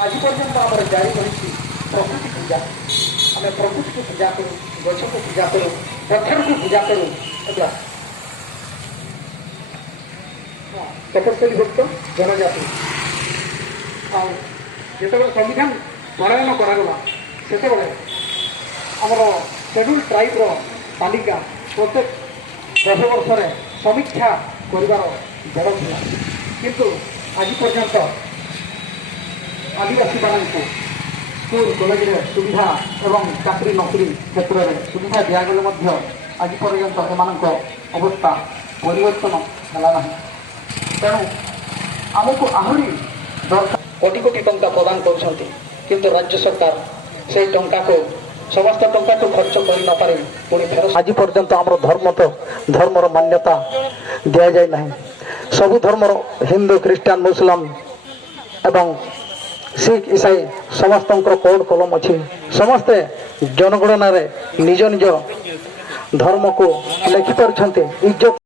आज पर्यटन आम जारी रही प्रकृति पूजा आम प्रकृति को पूजा करूँ गछ को पूजा करूँ पत्थर को पूजा करूँ तपस्वी भक्त जनजाति जो संविधान प्रणयन करागला से आमर शेड्यूल ट्राइब्र तालिका प्रत्येक 10 वर्ष समीक्षा कर बड़ था किंतु आज पर्यंत आदिवासी मानक स्कूल कॉलेज सुविधा एवं चाकरी नौकरी क्षेत्र में सुविधा दिगले आज पर्यंत एम अवस्था परिवर्तन है तेणु आमको आहरी दरकार कोटी कोटी टंका प्रदान कर राज्य सरकार से टंका को समस्त टंका को खर्च कर न पारे पुणी फेर आज पर्यंत आम धर्मर मान्यता दि जाए ना सबु धर्मर हिंदू ख्रीस्टान मुसलमान एवं सिख ईसाई समस्त कोड कलम अच्छी समस्ते जनगणना निज निज धर्म को लिखिपार इज्जत